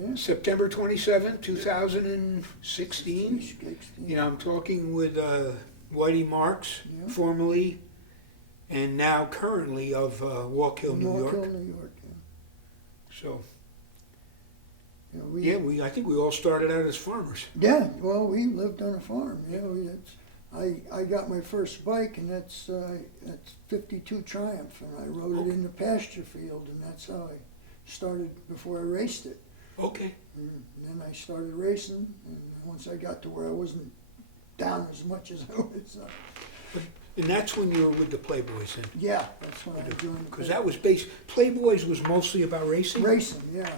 Yeah. September 27th, 2016. 16. I'm talking with Whitey Marks, Yeah. formerly and now currently of Walk Hill, New Walk York. Hill, New York. Yeah. So, Yeah, I think we all started out as farmers. Yeah, well, we lived on a farm. I got my first bike, and that's 52 Triumph, and I rode it in the pasture field, and that's how I started before I raced it. Okay. And then I started racing, and once I got to where I wasn't down as much as I was. And that's when you were with the Playboys then? Yeah, that's when I joined. Because that was based, Playboys was mostly about racing? Racing, yeah.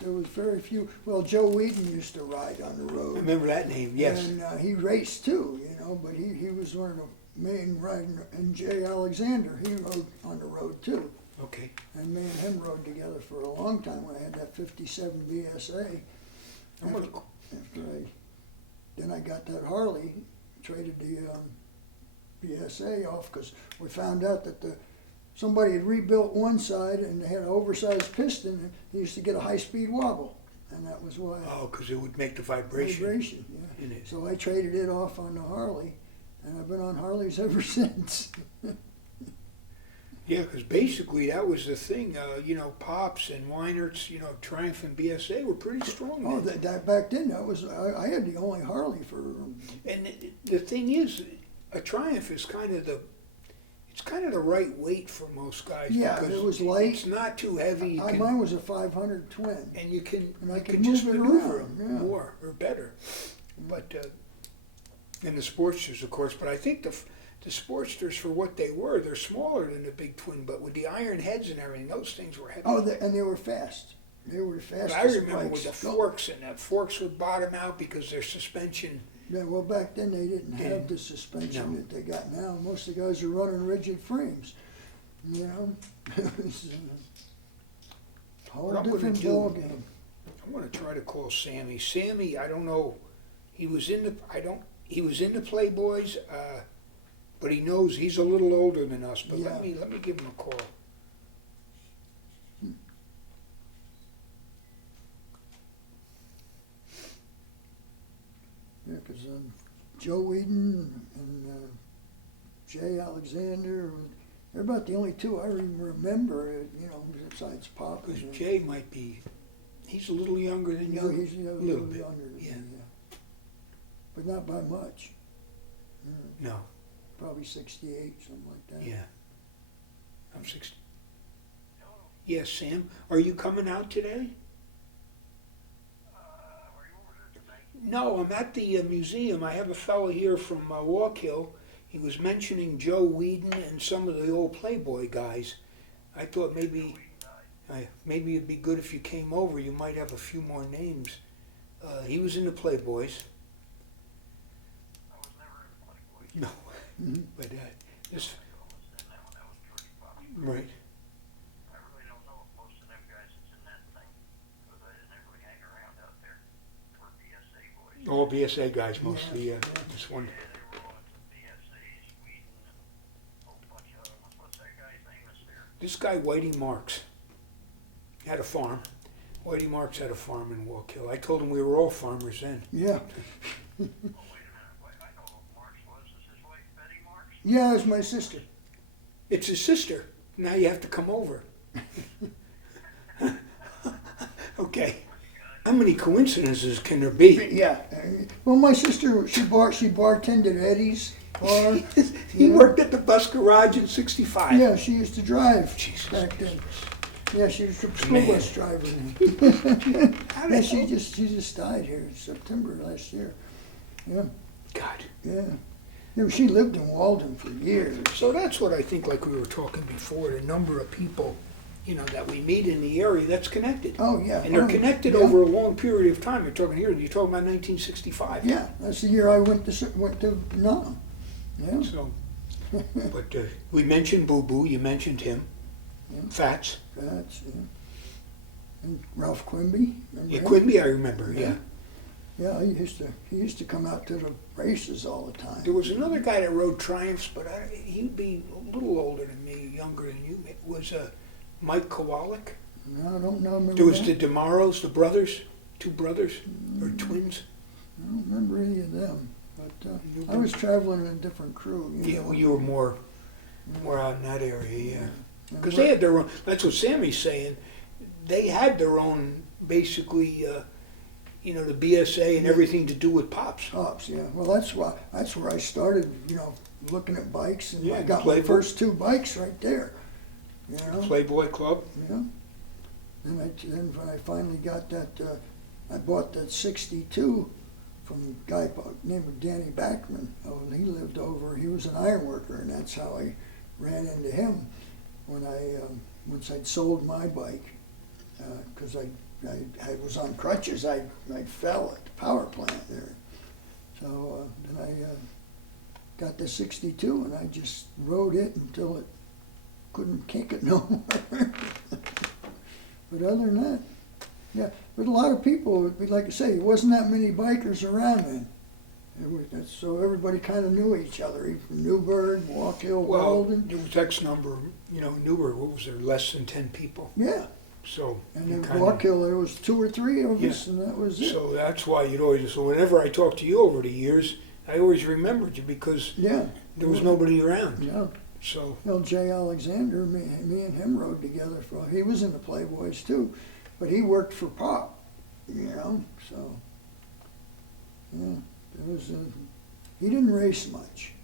There was very few. Well, Joe Wheaton used to ride on the I road. remember that name, yes. And he raced too, but he was one of the main riding. And Jay Alexander, he rode on the road too. Okay. And me and him rode together for a long time when I had that 57 BSA. Then I got that Harley, traded the BSA off because we found out that somebody had rebuilt one side and they had an oversized piston and he used to get a high-speed wobble. And that was why. Oh, because it would make the vibration. Yeah. In it. So I traded it off on the Harley, and I've been on Harleys ever since. Yeah, because basically that was the thing. Pops and Weinerts, Triumph and BSA were pretty strong. Oh, then. that back then I had the only Harley for. And the thing is, a Triumph is kind of the right weight for most guys. Yeah, because it was light. It's not too heavy. Mine was a 500 twin. And you can move just it maneuver around, them yeah. more or better. But and the Sportsters, of course. But I think the Sportsters, for what they were, they're smaller than the big twin. But with the iron heads and everything, those things were heavy. Oh, and they were fast. They were the But fastest I remember bikes. with the forks, and the forks would bottom out because their suspension. Yeah, well, back then they didn't have the suspension No. that they got now. Most of the guys are running rigid frames. It was a whole What I'm gonna different do- ball game. I'm going to try to call Sammy. Sammy, I don't know. He was in the Playboys, but he knows he's a little older than us. But Yeah. let me give him a call. Yeah, because Joe Whedon and Jay Alexander, they're about the only two I remember, besides Pop. Because Jay might be, he's a little younger than you. He's a little bit, younger than yeah. me, yeah. But not by much. Yeah, No, probably 68, something like that. yeah. I'm 60. Yes, Sam. Are you coming out today? No, I'm at the museum. I have a fellow here from Walk Hill. He was mentioning Joe Whedon and some of the old Playboy guys. I thought maybe it'd be good if you came over. You might have a few more names. He was in the Playboys. I was never in Playboy. No, Mhm. but this That was pretty popular. right. I really don't know if most of them guys that's in that thing, because I didn't really hang around out there for BSA boys. All BSA guys mostly. Yeah. This one. Yeah, they were all into BSAs, Whedon, and a whole bunch of other ones. What's that guy famous there? This guy Whitey Marks had a farm. Whitey Marks had a farm in Walk Hill. I told him we were all farmers then. Yeah. Oh, wait a minute. I know who Marks was. Is his wife Betty Marks? Yeah, it's my sister. It's his sister. Now you have to come over. Okay. How many coincidences can there be? Yeah. Well, my sister, she bartended at Eddie's bar. He worked at the bus garage in 65. Yeah, she used to drive Jesus back then. Yeah, she was a school Man. bus driver. How Yeah, did she just died here in September last year. Yeah, God. yeah. Yeah, she lived in Walden for years. So that's what I think, like we were talking before, the number of people, that we meet in the area that's connected. Oh yeah. And they're Oh, connected yeah. over a long period of time. You're talking about 1965. Yeah, that's the year I went to Nam. Yeah. So, but we mentioned Boo Boo. You mentioned him. Yeah. Fats. That's and Ralph Quimby. Remember Yeah, him? Quimby, I remember. Yeah. Yeah, he used to come out to the races all the time. There was another guy that rode Triumphs, but he'd be a little older than me, younger than you. It was Mike Kowalik. No, I don't know. Remember There was that? the DeMaros, the brothers. Two brothers or twins? I don't remember any of them, but I was traveling in a different crew. Yeah, know. well, you were more out in that area, yeah. And Because what- they had their own. That's what Sammy's saying. They had their own, basically, the BSA and everything to do with Pops. Pops, yeah. Well, that's where I started. Looking at bikes, and Yeah, I got my Playboy. first two bikes right there. Playboy Club. Yeah. Then when I finally got that, I bought that '62 from a guy named Danny Backman. Oh, and he lived over. He was an iron worker, and that's how I ran into him when once I'd sold my bike, because I was on crutches. I fell at the power plant there. So then I got the '62, and I just rode it until it couldn't kick it no more. But other than that, yeah. But a lot of people, would be like I say, there wasn't that many bikers around then. So everybody kind of knew each other, even from Newburgh, Walk Hill, Well, Walden. it was X number, Newburgh, what was there, less than 10 people? Yeah. So, And you then kinda- Walk Hill, there was 2 or 3 of us, Yeah. and that was it. So that's why you'd always, so whenever I talked to you over the years, I always remembered you because Yeah. there was nobody around. Yeah. So, Well, Jay Alexander, me and him rode together. He was in the Playboys too, but he worked for Pop, So, yeah, it was. He didn't race much,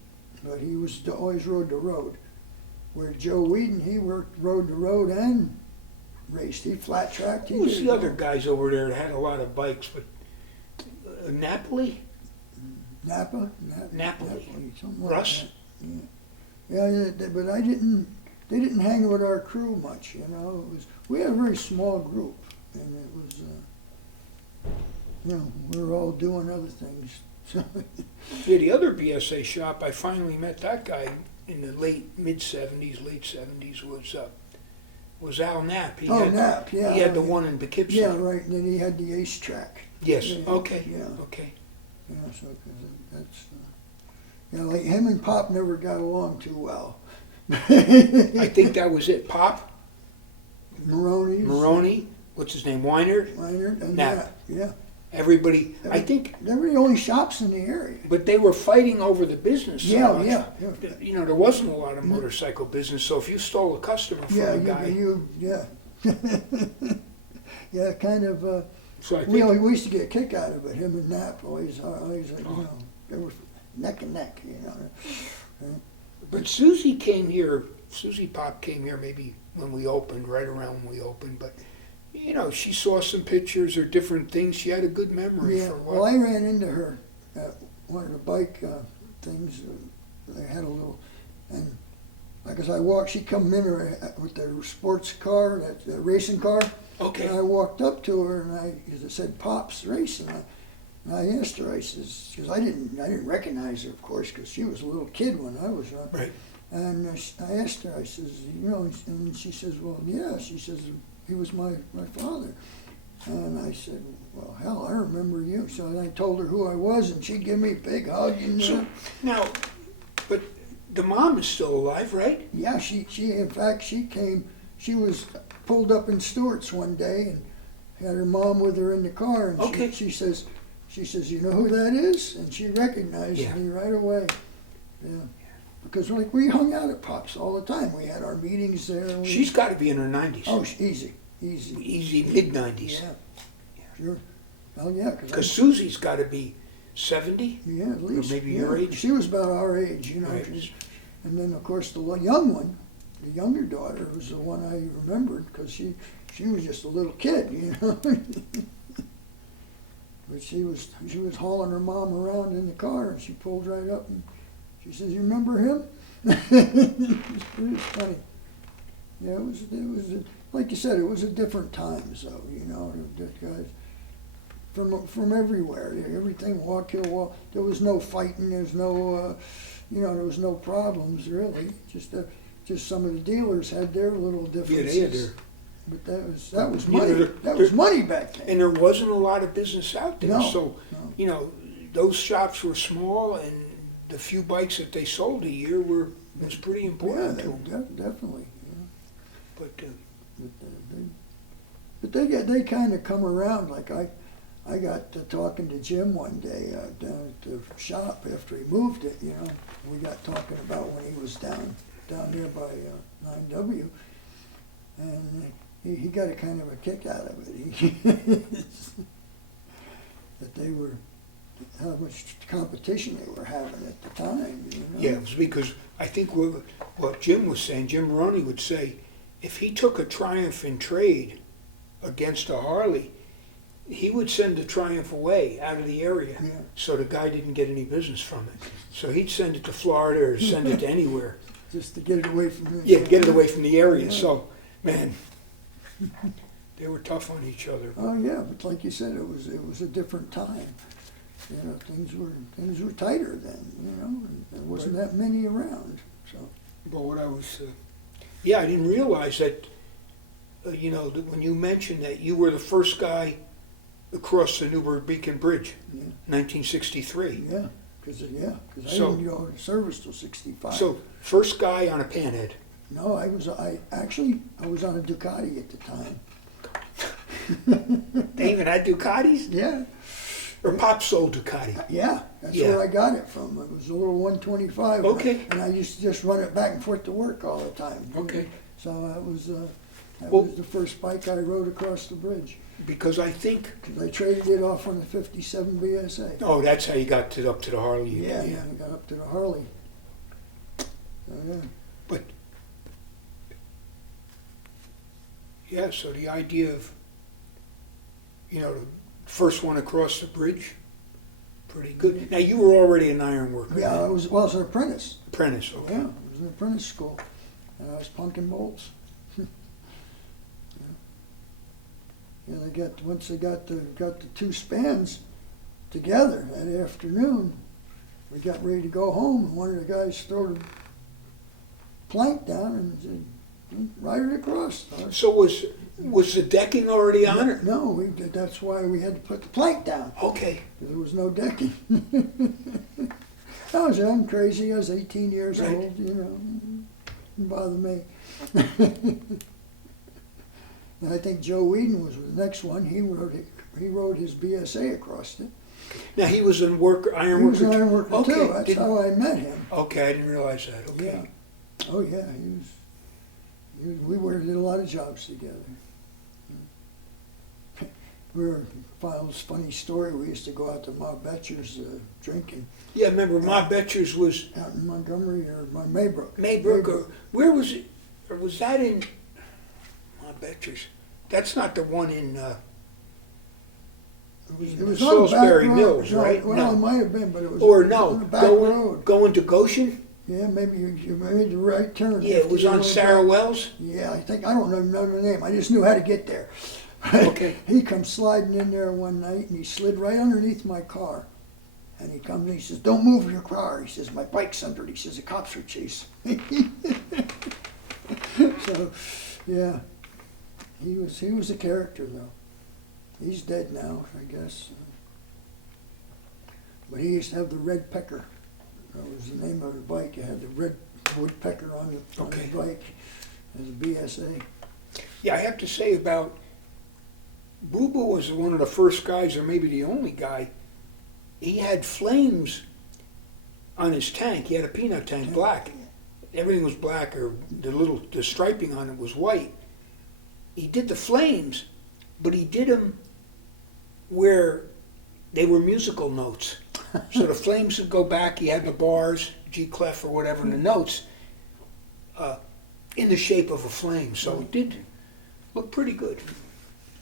but he always rode the road. Where Joe Whedon, he rode the road and raced. He flat tracked. who was the other guys over there that had a lot of bikes? But Napoli? Napa. Napoli. Something Russ? Like that. Yeah, but I didn't. They didn't hang with our crew much, we had a very small group, and it was, we were all doing other things. So, Yeah, the other BSA shop, I finally met that guy in the late 70s, was Al Knapp. Knapp, yeah. He had the one in Poughkeepsie. Yeah, right. And then he had the ace track. Yes, Yeah, okay, yeah. okay. Yeah, so 'cause that's. Like him and Pop never got along too well. I think that was it. Pop, Maroney, what's his name, Weiner, and Knapp. Yeah. Everybody, I think, They were the only shops in the area. but they were fighting over the business so Yeah, much. yeah. There wasn't a lot of motorcycle business, so if you stole a customer from Yeah, a guy, yeah. Yeah, kind of. so I We think, used to get a kick out of it. Him and Knapp always, they were neck and neck. but Susie Pop came here maybe when we opened, right around when we opened, but she saw some pictures or different things. She had a good memory Yeah. for what. Well, I ran into her at one of the bike things. They had a little, and like as I walked, she come in with the sports car, that racing car. Okay. And I walked up to her and it said Pop's Racing. And I asked her, I says, because I didn't recognize her, of course, because she was a little kid when I was Right. And I asked her, I says, and she says, well, yeah. She says, he was my father. And I said, well, hell, I remember you. So I told her who I was, and she gave me a big hug. And, So now, but the mom is still alive, right? yeah, she in fact, she came, she was pulled up in Stewart's one day and had her mom with her in the car. And Okay. she says, you know who that is? And she recognized Yeah. me right away. Yeah. Because we hung out at Pop's all the time. We had our meetings there. And She's got to be in her 90s. Oh, easy. Easy mid-90s. Yeah, sure. Well, yeah, Because Susie's got to be 70. yeah, at least. maybe yeah. your age? She was about our age, Right. And then, of course, the young one, the younger daughter, was the one I remembered because she was just a little kid, But she was hauling her mom around in the car, and she pulled right up and she says, "You remember him?" It was funny. Yeah, it was like you said, it was a different times, though. The guys from everywhere, everything, Walk Hill, there was no fighting. There's no, there was no problems really. Just some of the dealers had their little differences. Yeah, they had their. But that was Yeah, money. That was money back then. And there wasn't a lot of business out there. No, So, no. those shops were small, and the few bikes that they sold a year was pretty important to them. Definitely. Yeah. But But they kind of come around. Like I got to talking to Jim one day down at the shop after he moved it. You know, we got talking about when he was down there by 9W, and he got a kind of a kick out of it. That they were, how much competition they were having at the time. You know? Yeah, it was because I think what Jim was saying, Jim Roney would say, if he took a Triumph in trade against a Harley, he would send the Triumph away out of the area, Yeah. so the guy didn't get any business from it. So he'd send it to Florida or send it to anywhere. Just to get it away from the Yeah, get it away from the area. Yeah. So, man, they were tough on each other. Oh yeah, but like you said, it was a different time. You know, things were tighter then. You know, and there wasn't that many around. So But what I was, yeah, I didn't realize that, you know, that when you mentioned that you were the first guy across the Newburgh Beacon Bridge, yeah, 1963. yeah, because I So- didn't go to service till '65. So, first guy on a panhead. no, I was on a Ducati at the time. They even had Ducatis? Yeah, Or Pop sold Ducati? yeah, that's Yeah. where I got it from. It was a little 125. Okay. And I used to just run it back and forth to work all the time. Okay. So that was Well- the first bike I rode across the bridge. Because I think, Because I traded it off on the '57 BSA. oh, that's how you got up to the Harley. Yeah, I got up to the Harley. So, yeah. But, yeah, so the idea of, you know, the first one across the bridge, pretty good. Now, you were already an iron worker. Yeah, I then. was an apprentice. Apprentice, okay. Yeah, I was in apprentice school. And I was punking bolts. Yeah, once they got the two spans together that afternoon, we got ready to go home, and one of the guys threw the plank down and said, "Ride it across." So was the decking already on it? No, that's why we had to put the plank down. Okay. There was no decking. I was young, crazy. I was 18 years Right. old. You know, didn't bother me. And I think Joe Whedon was the next one. He rode his BSA across it. Now he was an iron He was worker. an iron worker Okay, too. That's didn't- how I met him. Okay, I didn't realize that. Okay. Yeah. Oh yeah, we did a lot of jobs together. We were, Files funny story. We used to go out to Ma Betcher's drinking Yeah, remember Ma Betcher's was out in Montgomery or Maybrook. Maybrook, or where was it? Or was that in Ma Betcher's? That's not the one in. It was on the back Salisbury road. Mills, No, right? Well, No. it might have been, but it was Or on no, the back road. going to Goshen? Yeah, maybe you made the right turn. Yeah, it was on After you Sarah went back. Wells. Yeah, I don't know the name. I just knew how to get there. Okay. He comes sliding in there one night, and he slid right underneath my car. And he comes and he says, "Don't move your car." He says, "My bike's under it." He says, "The cops are chasing me." So, yeah, he was a character though. He's dead now, I guess. But he used to have the red pecker. That was the name of the bike. It had the red woodpecker on the Okay. bike as a BSA. Yeah, I have to say about Boo Boo was one of the first guys, or maybe the only guy. He had flames on his tank. He had a peanut tank, black. Everything was black, or the striping on it was white. He did the flames, but he did them where they were musical notes. So the flames would go back. He had the bars, G clef or whatever, and the notes in the shape of a flame. So it did look pretty good.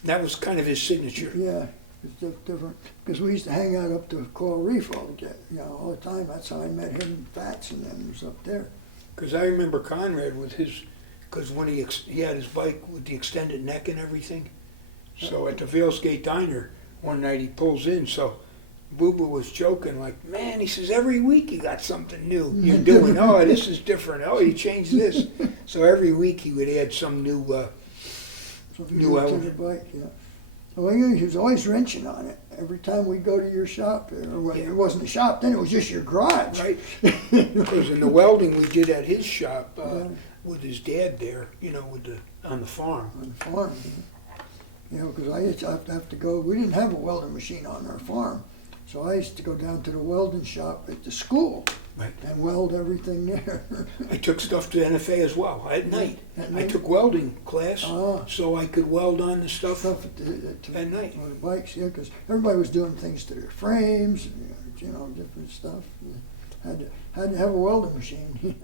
That was kind of his signature. Yeah, it's different. Because we used to hang out up to Coral Reef all the time. That's how I met him and Fats and them was up there. Because I remember Conrad with his, because when he had his bike with the extended neck and everything. So at the Valesgate Diner one night he pulls in. So Boo Boo was joking like, "Man," he says, "every week you got something new you're doing. Oh, this is different. Oh, you changed this." So every week he would add some new. Something New to the element. bike, yeah. Well, he was always wrenching on it. Every time we go to your shop, or well, Yeah. it wasn't a shop then; it was just your garage. Right. Because in the welding we did at his shop Yeah. with his dad there, you know, on the farm. On the farm. You know, because I used to have to go. We didn't have a welding machine on our farm, so I used to go down to the welding shop at the school Right. and weld everything there. I took stuff to NFA as well at night. At I night? took welding class Ah. so I could weld on the stuff. Stuff At night. on the bikes, yeah, because everybody was doing things to their frames, and, you know, different stuff. Had to have a welding machine.